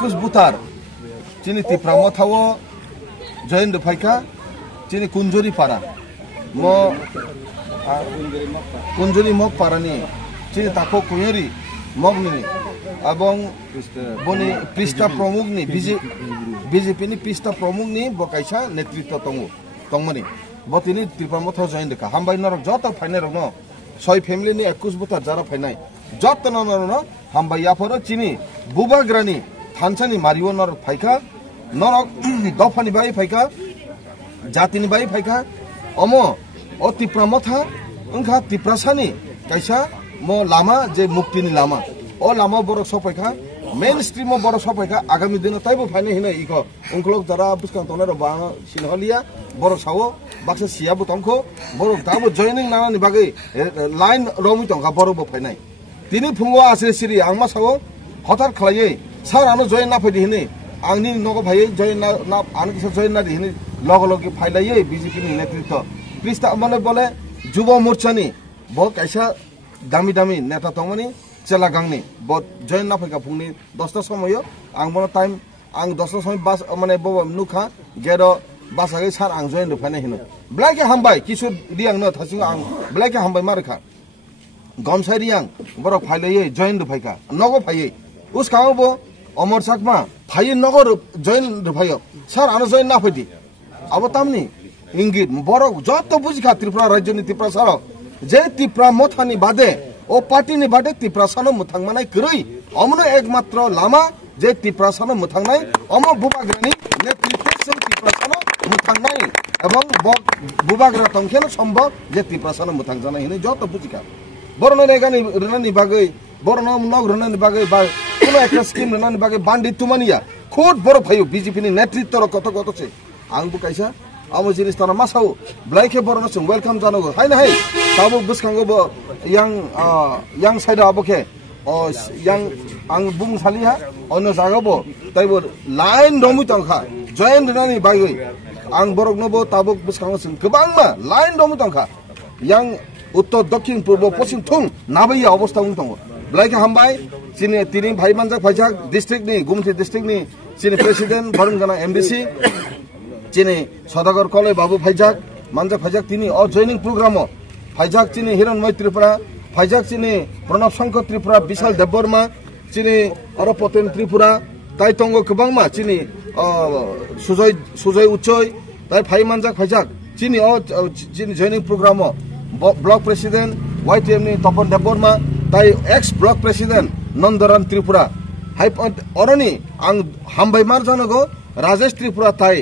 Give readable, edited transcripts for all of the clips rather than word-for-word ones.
21 butar chini tipramo thawo join faika chini kunjuri para mo kunjuri mok parani chini tako kuyuri mogni abong boni pista promuk ni BJP ni pista promuk ni bokaisa netritwa tongmani botini tipramo thawo join deka hambai norok joto fainai rok no soi family ni 21 butar jara fainai joto no hambai yaporo chini bubagrani थानसानी मारियो नर फाइका नरक दफानी बाई फाइका जातिनी बाई फाइका अमो ओ तिप्राम था उनका तिप्रासानी कैसा मो लामा जे मुक्तिनी लामा ओ लामा बरक सफाइका मेन स्ट्रीम बरक सफाइका आगामी दिन ताइबो फाइने हिने इको उनकलोक जरा बुस्कां तोना र बाङ सिनहलिया बरक सावो बाक्सा सियाबो तंखो बरक दाबो जॉइनिंग नानानि बागै लाइन रमि तंखा बरकबो फाइनाय तिनी फुंगो आसरे सिरि आंमा सावो हठात खलायै सर आनो जॉइन ना फैदि हिने आंनि नगो भाइ जॉइन ना आनो किसा जॉइन ना दिहिने लग लग फाइलायै बीजेपी नि नेतृत्व प्रिस्ता माने बोले जुब मोर्चानि ब कैसा दामी दामी नेता तंगमनि चला गांनि ब जॉइन ना फैका फुंनि 10 ता समय आं बनो टाइम आं 10 ता समय बास माने ब नुखा गेरो बासागै सर आं जॉइन फाइने हिनो ब्लाके हामबाय किशोर दियां न थासिं आं ब्लाके हामबाय मारखा गमसारियां बर फाइलायै जॉइन फैका नगो फाइयै उस कांगबो अमर साकमा फाइ नगर जॉइन रुफायो सर आनो जॉइन ना फैदि अब तामनि इंगित बरक जत बुझिखा त्रिपुरा राज्यनि त्रिपुरा सर जे त्रिपुरा मथानि बादे ओ पार्टीनि बादे त्रिपुरा सानो मुथांमानाय गरै अमनो एकमात्र लामा जे त्रिपुरा सानो मुथांनाय अम बुबाग्रानि नेतृत्वजों त्रिपुरा सानो मुथांनाय एवं बुबाग्रा तंखेन सम्भव जे त्रिपुरा सानो मुथांजानाय हिने जत बुझिखा बरनो नेगानि रनानि बागै बरनो नग रनानि बागै बा কোনো একটা স্কিম রনানি বাগে বান্ডি তুমানিয়া খুদ বড় ভাইও বিজেপি নি নেতৃত্বর কত কত ছে आंबो कैसा आमो जिनिस ताना मासाव ब्लाइके बरनो जों वेलकाम जानांगौ हाय ना हाय ताबो बुसखांगो बो yang साइड आबोके ओ yang आं बुं सालिहा अनो जागाबो ताइबो लाइन दमु तंखा जयन रनानि बागै आं बरकनोबो ताबो बुसखांगो जों गोबांमा लाइन दमु तंखा yang उत्तर दक्षिण पूर्व पश्चिम थुं नाबैया अवस्था उन दङ ब्लाइके हामबाय चिनि तिनि भाइ मानजाक फाइजाक डिस्ट्रिक्ट नि गुमथि डिस्ट्रिक्ट नि चिनि प्रेसिडेन्ट भरुंगाना एमडीसी चिनि सदागर कले बाबू फाइजाक मानजाक फाइजाक तिनि अ जॉइनिंग प्रोग्राम फाइजाक चिनि हिरणमय त्रिपुरा फाइजाक चिनि प्रणब शंकर त्रिपुरा विशाल देबबर्मा चिनि अरपतेन त्रिपुरा ताइ तंग गोबांमा चिनि सुजय उच्चय ताइ फाइ मानजाक फाइजाक चिनि अ चिनि joining program block president YTM नि तपन देबबर्मा ताइ ex block president Nandaran Tripura हाइ अरनि आं हामबाय मार जानांगौ राजेश त्रिपुरा ताइ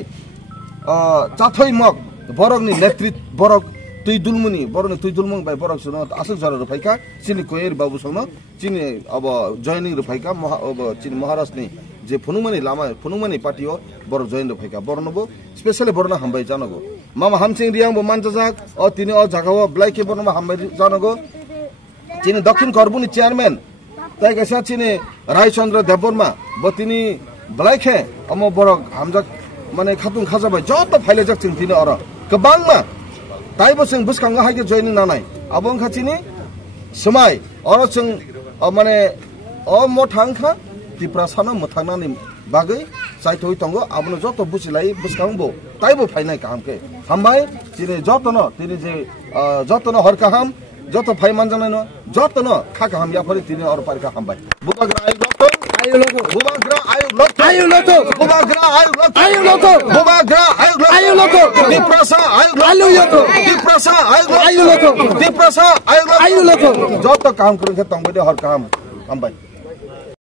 चाथै मक बरकनि नेतृत्व बरक तुइदुलमुनि बरकनि तुइदुलमंग बाय बरक सुनो आसु जरा रुफाइका चिनि कोयर बाबु संनो चिनि अब जॉइनिंग रुफाइका अब चिनि महाराष्ट्रनि जे फुनुमनि लामा फुनुमनि पार्टीओ बर जॉइन रुफाइका बरनबो स्पेशली बरना हामबाय जानांगौ मामा हामसिं रियांबो मानजाजाक अ तिनि अ जागाव ब्लाइके बरनमा हामबाय जानांगौ चिनि दक्षिण करबुनि चेयरमैन ताइ कैसा चिनि रायचंद्र देबबर्मा बतिनि ब्लाइके अम बरक हामजाक माने खातुं खाजाबाय जत फाइलेजाक जों तिनि अर गोबांमा ताइबो जों बुसखांगा हायके जॉइनिं नानाय आबों खाथिनि समाय अर जों माने अ मथांखा त्रिपुरा सानो मथांनानि बागै साइथoi तंगो आबनो जत बुसिलाय बुसखांबो ताइबो फाइनाय कामके हामबाय चिनि जतनो तिनि जे जतनो हरकाहाम जत फाइ मानजानाय न जतनो खाकाहाम याफरि तिनि अर पारका हामबाय बुबाग्रा आयु लतो बुबाग्रा आयु लतो बुबाग्रा आयु लतो बुबाग्रा आयु लतो दिप्रसा आयु लतो दिप्रसा आयु लतो दिप्रसा आयु लतो जत काम करे तंगबे हर काम हामबाय